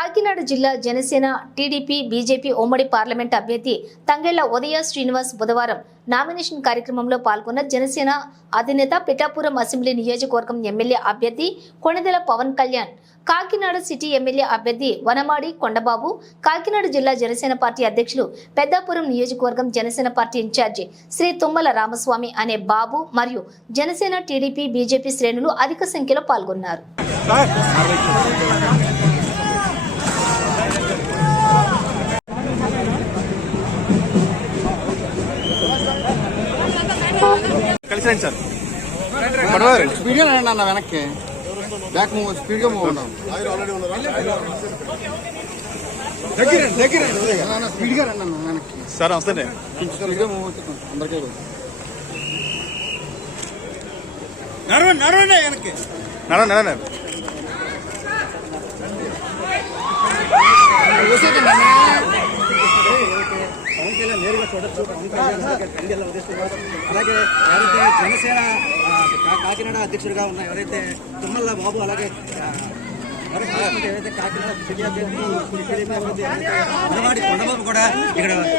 కాకినాడ జిల్లా Janasena TDP BJP ఉమ్మడి parliament అభ్యర్థి తంగెళ్ల ఉదయ శ్రీనివాస్ బుధవారం నామినేషన్ కార్యక్రమంలో పాల్గొన్న జనసేన అధినేత పిఠాపురం అసెంబ్లీ నియోజకవర్గం ఎమ్మెల్యే అభ్యర్థి కొణిదెల పవన్ కళ్యాణ్, కాకినాడ సిటీ ఎమ్మెల్యే అభ్యర్థి వనమాడి కొండబాబు, కాకినాడ జిల్లా జనసేన పార్టీ అధ్యక్షులు పెద్దాపురం నియోజకవర్గం జనసేన పార్టీ ఇన్ఛార్జి శ్రీ తుమ్మల రామస్వామి అనే బాబు మరియు జనసేన టీడీపీ బీజేపీ శ్రేణులు అధిక సంఖ్యలో పాల్గొన్నారు. స్పీడ్గా రండి అన్న, వెనక్కి బ్యాక్ మూవ్ స్పీడ్గా మూవ్ ఉన్నాం. స్పీడ్గా రండి అన్న, వెనక్కి సార్ వస్తే స్పీడ్గా మూవ్ అవుతుంది అందరికీ. నడవండి వెనక్కి నడవండి. నేరుగా చూడొచ్చు. అలాగే ఎవరైతే జనసేన కాకినాడ అధ్యక్షుడిగా ఉన్న ఎవరైతే తుమ్మల బాబు, అలాగే ఎవరైతే కాకినాడ సిటీ అభ్యర్థి కొండబాబు కూడా ఇక్కడ